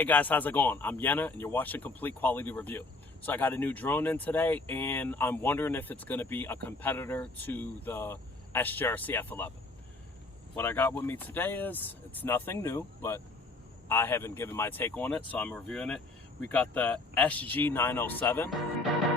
Hey guys, how's it going? I'm Yenna and you're watching Complete Quality Review. So I got a new drone in today and I'm wondering if it's going to be a competitor to the SGRC F11. What I got with me today is, it's nothing new, but I haven't given my take on it, so I'm reviewing it. We got the SG907.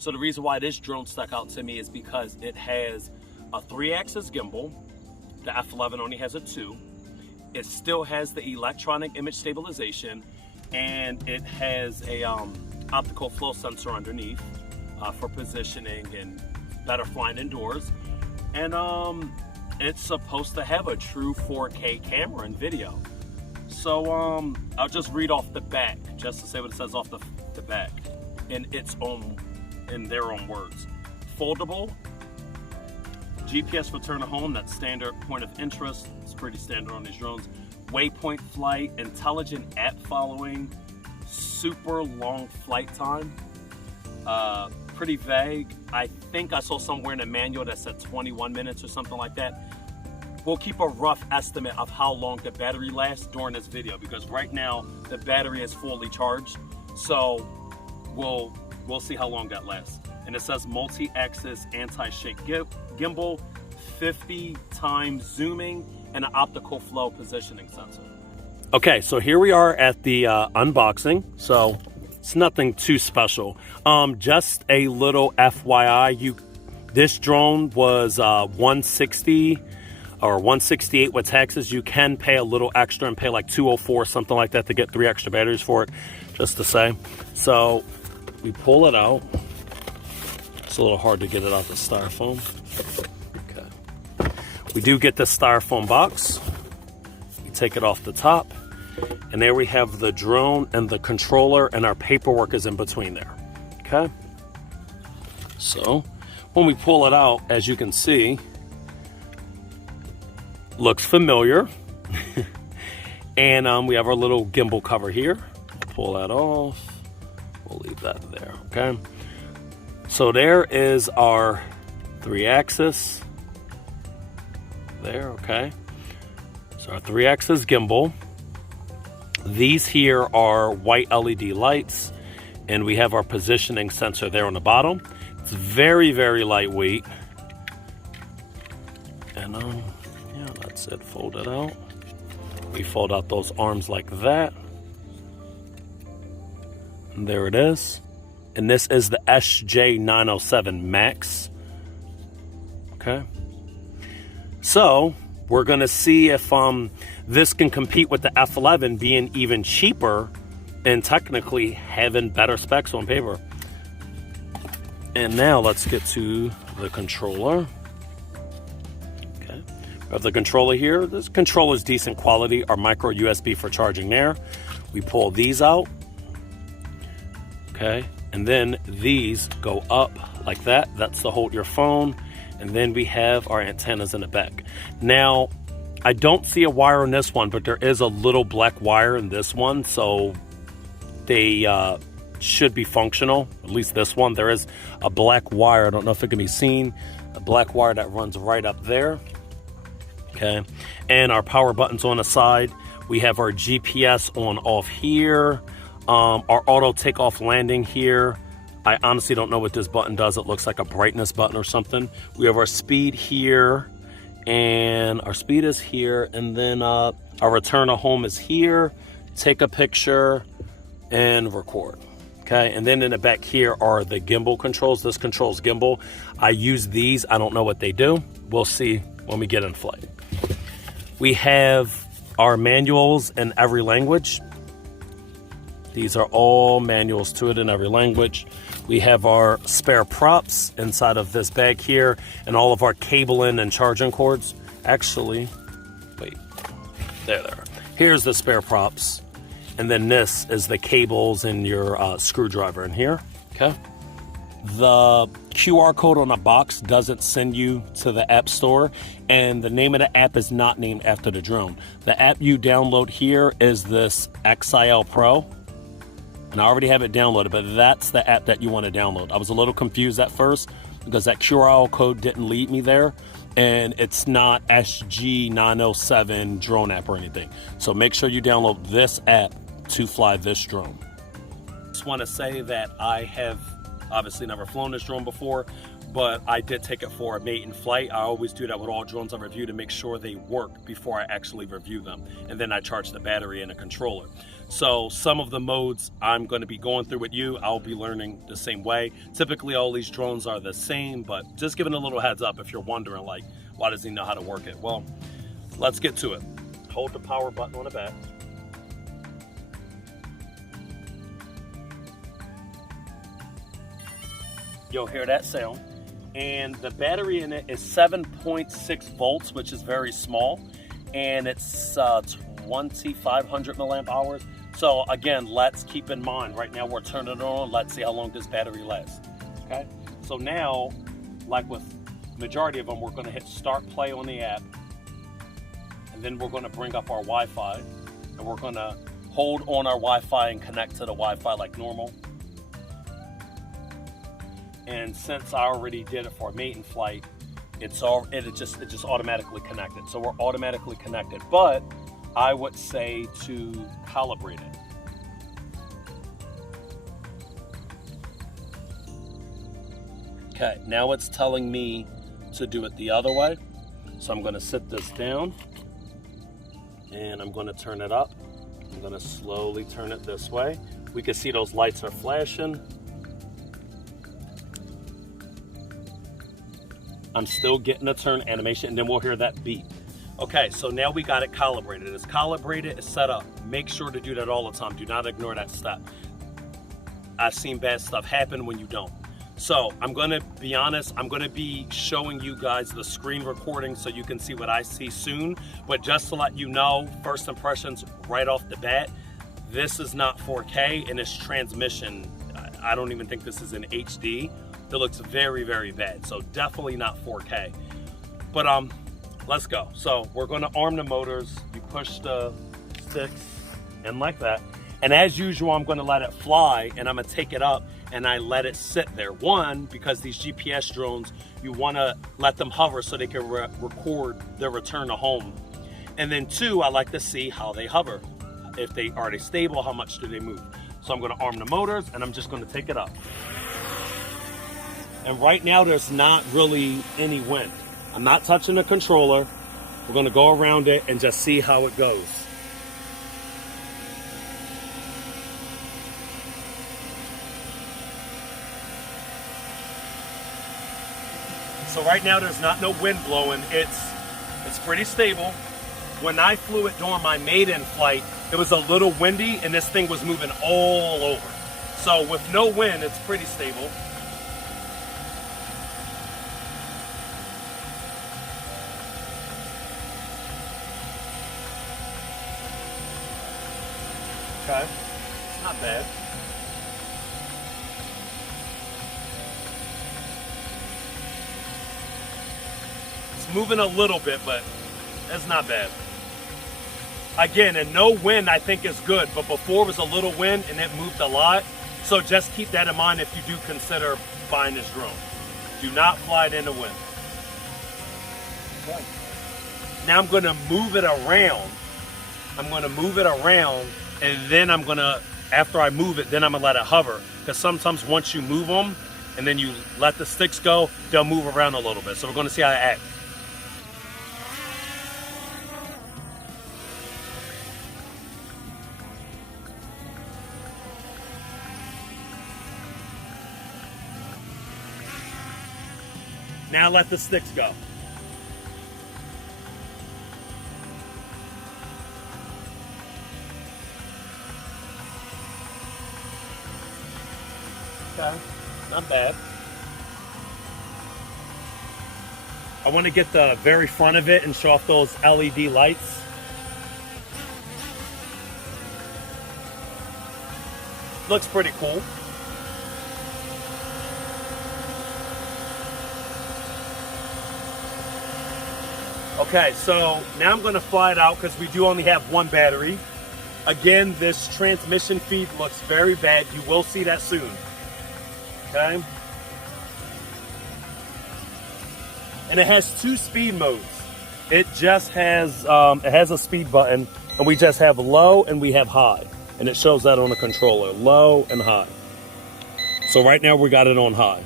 So the reason why this drone stuck out to me is because it has a 3-axis gimbal. The F11 only has a 2. It still has the electronic image stabilization, and it has a optical flow sensor underneath for positioning and better flying indoors. And it's supposed to have a true 4K camera and video. So I'll just read off the back, just to say what it says off the back in their own words. Foldable, GPS return to home, that's standard. Point of interest, it's pretty standard on these drones. Waypoint flight, intelligent app following, super long flight time. Pretty vague. I think I saw somewhere in the manual that said 21 minutes or something like that. We'll keep a rough estimate of how long the battery lasts during this video, because right now the battery is fully charged. So we'll see how long that lasts. And it says multi-axis anti-shake gimbal, 50 times zooming, and an optical flow positioning sensor. Okay, so here we are at the unboxing. So it's nothing too special. Just a little FYI, this drone was $160 or $168 with taxes. You can pay a little extra and pay like $204, something like that, to get 3 extra batteries for it, just to say. So we pull it out. It's a little hard to get it out the styrofoam. Okay. We do get the styrofoam box. We take it off the top, and there we have the drone and the controller, and our paperwork is in between there. Okay. So when we pull it out, as you can see, looks familiar. And we have our little gimbal cover here. Pull that off. We'll leave that there, okay? So there is our 3-axis. There, okay? So our 3-axis gimbal. These here are white LED lights, and we have our positioning sensor there on the bottom. It's very, very lightweight. And yeah, that's it, fold it out. We fold out those arms like that. There it is. And this is the SJ907 Max. Okay. So we're going to see if this can compete with the F11 being even cheaper and technically having better specs on paper. And now let's get to the controller. Okay. We have the controller here. This controller is decent quality. Our micro USB for charging there. We pull these out. Okay, and then these go up like that. That's to hold your phone. And then we have our antennas in the back. Now, I don't see a wire on this one, but there is a little black wire in this one. So they should be functional, at least this one. There is a black wire. I don't know if it can be seen. A black wire that runs right up there. Okay, and our power buttons on the side. We have our GPS on off here. Our auto takeoff landing here. I honestly don't know what this button does. It looks like a brightness button or something. We have our speed here, and our speed is here, and then our return to home is here. Take a picture and record. Okay, and then in the back here are the gimbal controls. This controls gimbal. I use these. I don't know what they do. We'll see when we get in flight. We have our manuals in every language. These are all manuals to it in every language. We have our spare props inside of this bag here, and all of our cabling and charging cords. Actually, wait, there. Here's the spare props. And then this is the cables and your screwdriver in here, okay? The QR code on the box doesn't send you to the app store, and the name of the app is not named after the drone. The app you download here is this XIL Pro, and I already have it downloaded, but that's the app that you want to download. I was a little confused at first because that QR code didn't lead me there, and it's not SG907 drone app or anything. So make sure you download this app to fly this drone. Just want to say that I have obviously never flown this drone before, but I did take it for a maiden flight. I always do that with all drones I review to make sure they work before I actually review them. And then I charge the battery and a controller. So some of the modes I'm going to be going through with you, I'll be learning the same way. Typically all these drones are the same, but just giving a little heads up if you're wondering, like, why does he know how to work it? Well, let's get to it. Hold the power button on the back. You'll hear that sound. And the battery in it is 7.6 volts, which is very small. And it's 2,500 milliamp hours. So again, let's keep in mind, right now we're turning it on. Let's see how long this battery lasts, okay? So now, like with majority of them, we're gonna hit start play on the app. And then we're gonna bring up our Wi-Fi. And we're gonna hold on our Wi-Fi and connect to the Wi-Fi like normal. And since I already did it for a maiden flight, it just automatically connected. So we're automatically connected, but I would say to calibrate it. Okay, now it's telling me to do it the other way. So I'm gonna sit this down and I'm gonna turn it up. I'm gonna slowly turn it this way. We can see those lights are flashing. I'm still getting a turn animation, and then we'll hear that beep. Okay, so now we got it calibrated. It's calibrated, it's set up. Make sure to do that all the time. Do not ignore that step. I've seen bad stuff happen when you don't. So I'm gonna be honest, I'm gonna be showing you guys the screen recording so you can see what I see soon. But just to let you know, first impressions right off the bat, this is not 4K and it's transmission. I don't even think this is in HD. It looks very, very bad. So definitely not 4K. But let's go. So we're gonna arm the motors. You push the sticks and like that. And as usual, I'm gonna let it fly and I'm gonna take it up and I let it sit there. One, because these GPS drones, you wanna let them hover so they can record their return to home. And then two, I like to see how they hover. If are they stable, how much do they move? So I'm gonna arm the motors and I'm just gonna take it up. And right now there's not really any wind. I'm not touching the controller. We're gonna go around it and just see how it goes. So right now there's not no wind blowing. It's pretty stable. When I flew it during my maiden flight, it was a little windy and this thing was moving all over. So with no wind, it's pretty stable. Okay, not bad. It's moving a little bit, but it's not bad. Again, and no wind I think is good, but before was a little wind and it moved a lot. So just keep that in mind if you do consider buying this drone. Do not fly it in the wind. Okay. Now I'm gonna move it around. I'm gonna move it around and then I'm gonna, after I move it, then I'm gonna let it hover. Because sometimes once you move them and then you let the sticks go, they'll move around a little bit. So we're gonna see how it acts. Now let the sticks go. Okay, not bad. I want to get the very front of it and show off those LED lights. looks pretty cool. Okay, so now I'm gonna fly it out because we do only have one battery. Again, this transmission feed looks very bad. You will see that soon, okay? And it has 2 speed modes. It just has, it has a speed button, and we just have low and we have high. And it shows that on the controller, low and high. So right now we got it on high.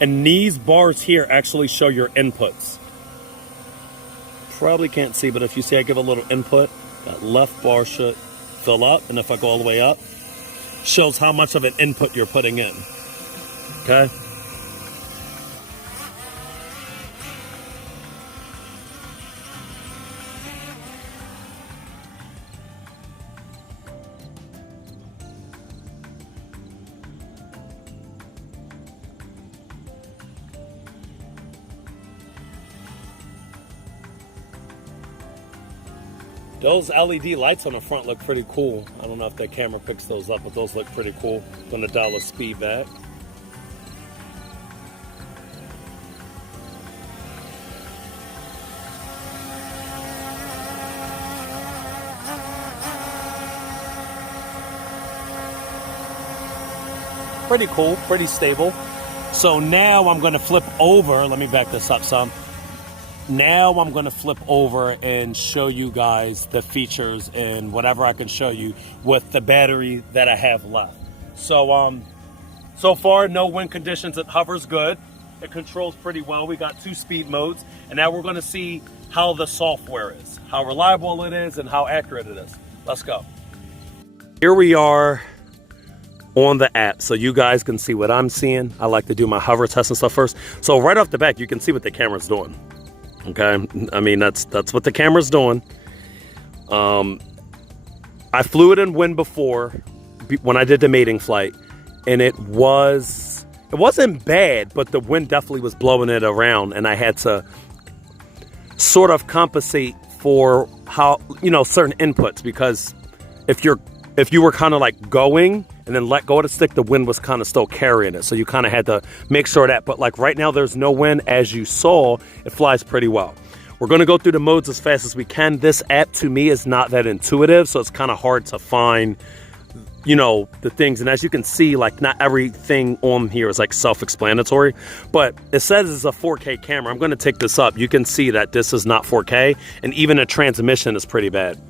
And these bars here actually show your inputs. Probably can't see, but if you see I give a little input, that left bar should fill up, and if I go all the way up, shows how much of an input you're putting in, okay? Those LED lights on the front look pretty cool. I don't know if the camera picks those up, but those look pretty cool. Gonna dial the speed back. Pretty cool, pretty stable. So now I'm gonna flip over. Let me back this up some. Now I'm gonna flip over and show you guys the features and whatever I can show you with the battery that I have left. So so far, no wind conditions. It hovers good. It controls pretty well. We got 2 speed modes, and now we're gonna see how the software is, how reliable it is, and how accurate it is. Let's go. Here we are on the app, so you guys can see what I'm seeing. I like to do my hover test and stuff first. So right off the bat, you can see what the camera's doing. Okay, I mean, that's what the camera's doing. I flew it in wind before when I did the mating flight, and it wasn't bad, but the wind definitely was blowing it around, and I had to sort of compensate for how, you know, certain inputs, because if you were kind of like going and then let go of the stick, the wind was kind of still carrying it. So you kind of had to make sure of that. But like right now, there's no wind. As you saw, it flies pretty well. We're going to go through the modes as fast as we can. This app to me is not that intuitive, so it's kind of hard to find, you know, the things. And as you can see, like not everything on here is like self-explanatory, but it says it's a 4K camera. I'm going to take this up. You can see that this is not 4K, and even the transmission is pretty bad.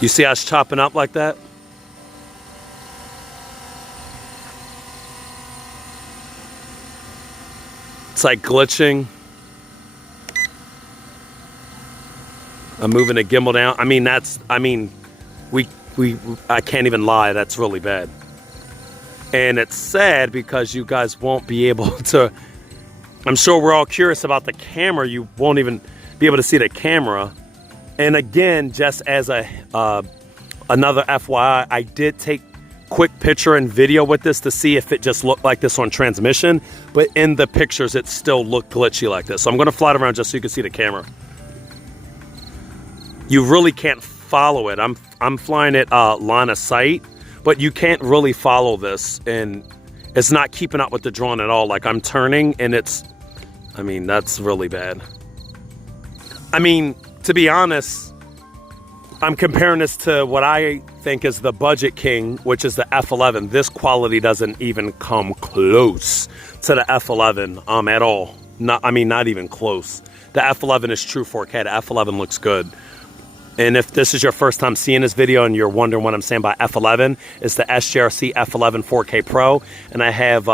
You see how it's chopping up like that? It's like glitching. I'm moving the gimbal down. I mean, I can't even lie. That's really bad. And it's sad because you guys won't be able to, I'm sure we're all curious about the camera. You won't even be able to see the camera. And again, just as another FYI, I did take quick picture and video with this to see if it just looked like this on transmission, but in the pictures it still looked glitchy like this. So I'm going to fly it around just so you can see the camera. You really can't follow it. I'm flying it line of sight, but you can't really follow this, and it's not keeping up with the drone at all. Like I'm turning and I mean, that's really bad. I mean, to be honest, I'm comparing this to what I think is the budget king, which is the F11. This quality doesn't even come close to the F11 at all. Not even close. The F11 is true 4K. The F11 looks good. And if this is your first time seeing this video and you're wondering what I'm saying by F11, it's the SJRC F11 4K Pro. And I have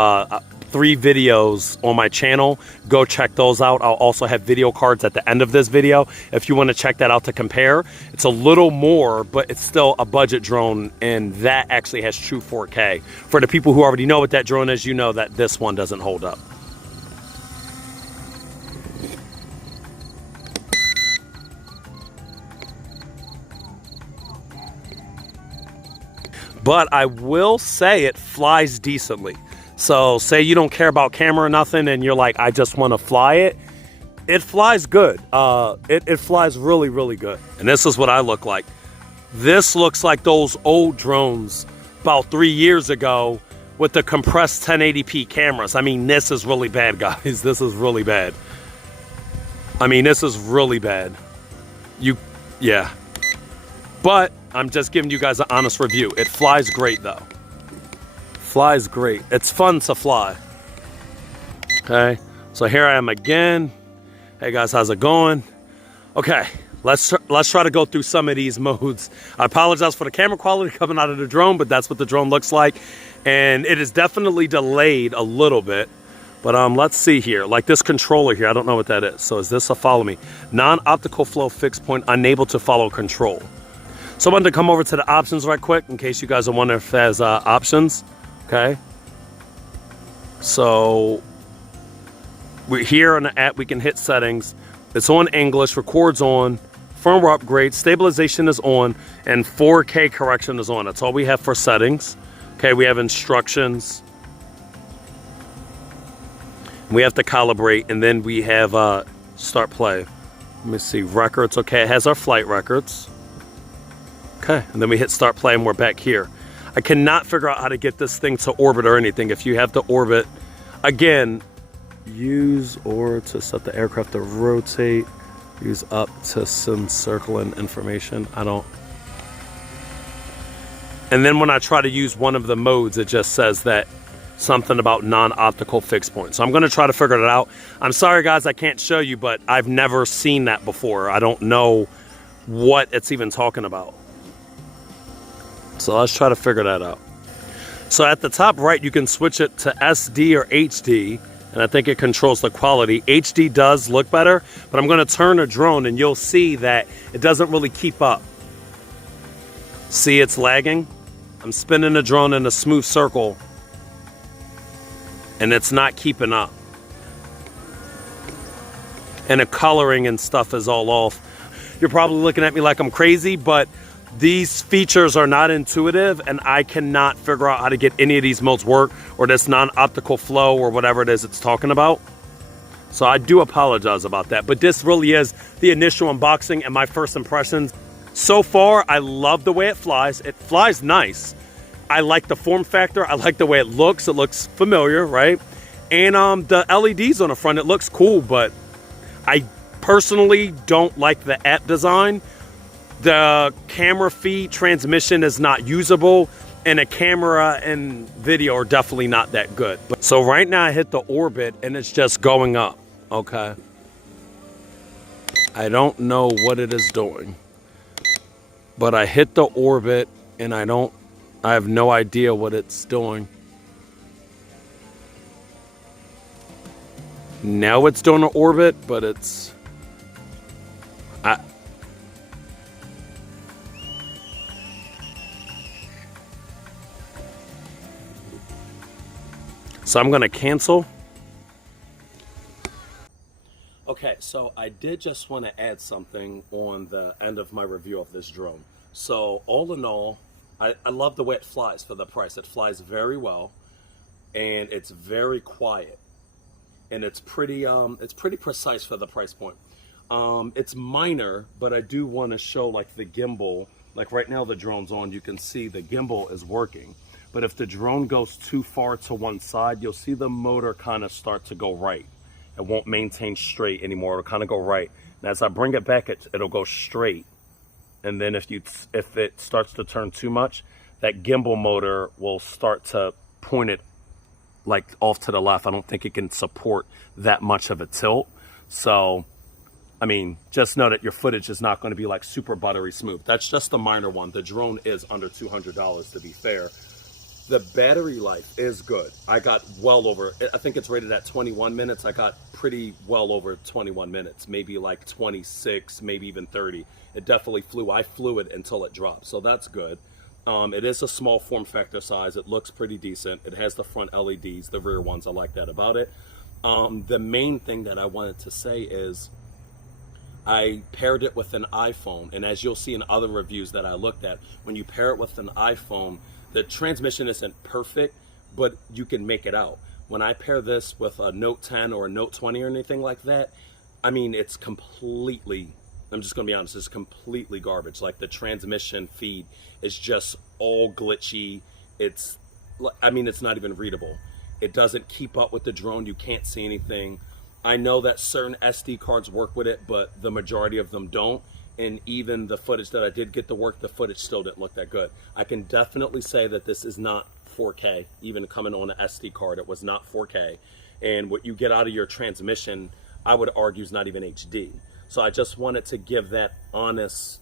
3 videos on my channel. Go check those out. I'll also have video cards at the end of this video if you want to check that out to compare. It's a little more, but it's still a budget drone, and that actually has true 4K. For the people who already know what that drone is, you know that this one doesn't hold up. But I will say it flies decently. So say you don't care about camera or nothing and you're like, I just want to fly it. It flies good. It flies really, really good. And this is what I look like. This looks like those old drones about 3 years ago with the compressed 1080p cameras. I mean, this is really bad, guys. This is really bad. I mean, this is really bad. Yeah. But I'm just giving you guys an honest review. It flies great, though. Flies great. It's fun to fly. Okay, so here I am again. Hey guys, how's it going? Okay, let's try to go through some of these modes. I apologize for the camera quality coming out of the drone, but that's what the drone looks like. And it is definitely delayed a little bit. But let's see here, like this controller here, I don't know what that is. So is this a follow me? Non-optical flow fixed point, unable to follow control. So I wanted to come over to the options right quick in case you guys are wondering if it has options, okay? So we're here on the app, we can hit settings. It's on English, records on, firmware upgrade, stabilization is on, and 4K correction is on. That's all we have for settings. Okay, we have instructions. We have to calibrate, and then we have start play. Let me see, records, okay, it has our flight records. Okay, and then we hit start play and we're back here. I cannot figure out how to get this thing to orbit or anything. If you have to orbit, again, use or to set the aircraft to rotate, use up to send circling information. I don't. And then when I try to use one of the modes, it just says that something about non-optical fixed point. So I'm going to try to figure it out. I'm sorry guys, I can't show you, but I've never seen that before. I don't know what it's even talking about. So let's try to figure that out. So at the top right, you can switch it to SD or HD, and I think it controls the quality. HD does look better, but I'm going to turn a drone and you'll see that it doesn't really keep up. See, it's lagging. I'm spinning the drone in a smooth circle and it's not keeping up. And the coloring and stuff is all off. You're probably looking at me like I'm crazy, but these features are not intuitive and I cannot figure out how to get any of these modes work or this non-optical flow or whatever it is it's talking about. So I do apologize about that, but this really is the initial unboxing and my first impressions. So far, I love the way it flies. It flies nice. I like the form factor. I like the way it looks. It looks familiar, right? And the LEDs on the front, it looks cool, but I personally don't like the app design. The camera feed transmission is not usable, and the camera and video are definitely not that good. So right now I hit the orbit and it's just going up, okay? I don't know what it is doing, but I hit the orbit and I have no idea what it's doing. Now it's doing an orbit, but it's, so I'm gonna cancel. Okay, so I did just want to add something on the end of my review of this drone. So all in all, I love the way it flies for the price. It flies very well, and it's very quiet, and it's pretty precise for the price point. It's minor, but I do want to show like the gimbal. Like right now the drone's on, you can see the gimbal is working. But if the drone goes too far to one side, you'll see the motor kind of start to go right. It won't maintain straight anymore. It'll kind of go right. And as I bring it back, it'll go straight. And then if it starts to turn too much, that gimbal motor will start to point it like off to the left. I don't think it can support that much of a tilt. So, I mean, just know that your footage is not going to be like super buttery smooth. That's just a minor one. The drone is under $200 to be fair. The battery life is good. I got well over, I think it's rated at 21 minutes. I got pretty well over 21 minutes, maybe like 26, maybe even 30. It definitely flew. I flew it until it dropped, so that's good. It is a small form factor size. It looks pretty decent. It has the front LEDs, the rear ones. I like that about it. The main thing that I wanted to say is I paired it with an iPhone, and as you'll see in other reviews that I looked at, when you pair it with an iPhone, the transmission isn't perfect, but you can make it out. When I pair this with a Note 10 or a Note 20 or anything like that, I mean, it's completely I'm just gonna be honest, it's completely garbage. Like the transmission feed is just all glitchy. It's, I mean, it's not even readable. It doesn't keep up with the drone. You can't see anything. I know that certain SD cards work with it, but the majority of them don't. And even the footage that I did get to work, the footage still didn't look that good. I can definitely say that this is not 4K. Even coming on an SD card, it was not 4K. And what you get out of your transmission, I would argue, is not even HD. So I just wanted to give that honest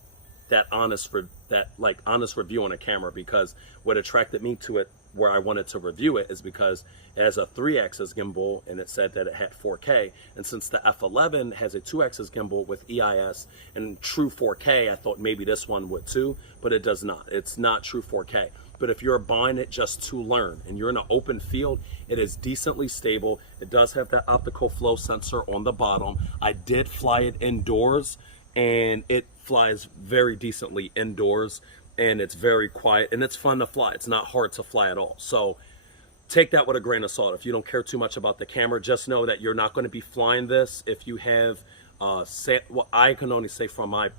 review on a camera, because what attracted me to it, where I wanted to review it, is because it has a 3-axis gimbal and it said that it had 4K. And since the F11 has a 2-axis gimbal with EIS and true 4K, I thought maybe this one would too, but it does not. It's not true 4K. But if you're buying it just to learn and you're in an open field, it is decently stable. It does have that optical flow sensor on the bottom. I did fly it indoors and it flies very decently indoors, and it's very quiet and it's fun to fly. It's not hard to fly at all. So take that with a grain of salt. If you don't care too much about the camera, just know that you're not going to be flying this if you have well, I can only say from my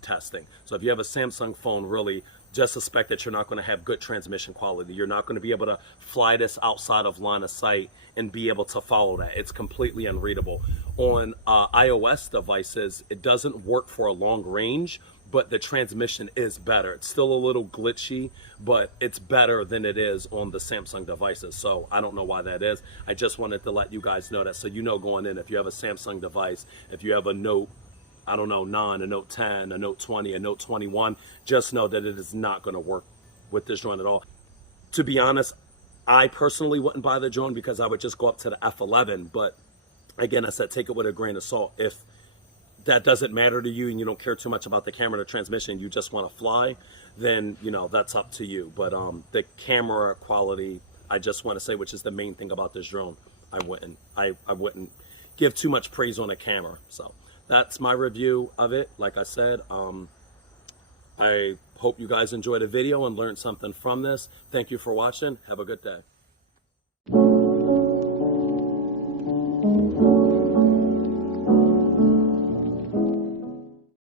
testing. So if you have a Samsung phone, really just suspect that you're not going to have good transmission quality. You're not going to be able to fly this outside of line of sight and be able to follow that. It's completely unreadable. On iOS devices, it doesn't work for a long range, but the transmission is better. It's still a little glitchy, but it's better than it is on the Samsung devices. So I don't know why that is. I just wanted to let you guys know that, so you know going in, if you have a Samsung device, if you have a Note, I don't know, 9, a Note 10, a Note 20, a Note 21, just know that it is not going to work with this drone at all. To be honest, I personally wouldn't buy the drone because I would just go up to the F11. But again, I said, take it with a grain of salt. If that doesn't matter to you and you don't care too much about the camera or the transmission, you just want to fly, then, you know, that's up to you. But the camera quality, I just want to say, which is the main thing about this drone, I wouldn't give too much praise on a camera. So that's my review of it. Like I said, I hope you guys enjoyed the video and learned something from this. Thank you for watching. Have a good day.